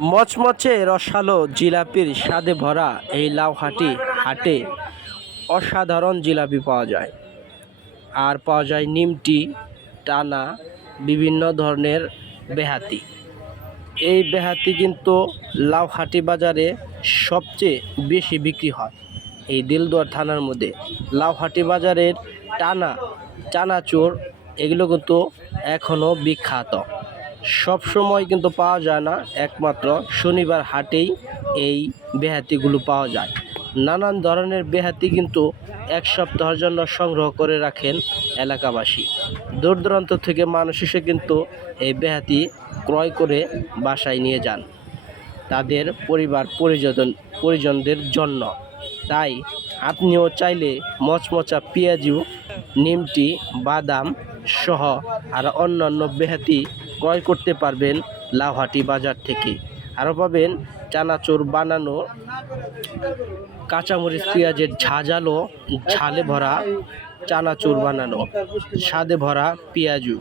মচমচে রসালো জিলাপির স্বাদে ভরা এই লাউহাটি হাটে অসাধারণ জিলাপি পাওয়া যায়। আর পাওয়া যায় নিমটি, টানা, বিভিন্ন ধরনের বেহাতি। এই বেহাতি কিন্তু লাউহাটি বাজারে সবচেয়ে বেশি বিক্রি হয়। এই দিলদুয়ার থানার মধ্যে লাউহাটি বাজারের টানা, চানাচুর, এগুলো কিন্তু এখনও বিখ্যাত। সব সময় কিন্তু পাওয়া যায় না। একমাত্র শনিবার হাটেই এই বেহাতিগুলো পাওয়া যায়। নানান ধরনের বেহাতি কিন্তু এক সপ্তাহের জন্য সংগ্রহ করে রাখেন এলাকাবাসী। দূর দূরান্ত থেকে মানুষ এসে কিন্তু এই বেহাতি ক্রয় করে বাসায় নিয়ে যান। তাদের পরিবার পরিজন পরিজনদের জন্য। তাই আপনিও চাইলে মচমচা পেঁয়াজু, নিমটি, বাদাম সহ আর অন্যান্য বেহাতি ক্রয় করতে পারবেন লাউহাটি বাজার থেকে। আরও পাবেন চানাচুর, বানানো কাঁচামরিচ, পেঁয়াজের ঝাঁঝালো, ঝালে ভরা চানাচুর বানানো, স্বাদে ভরা পেঁয়াজু।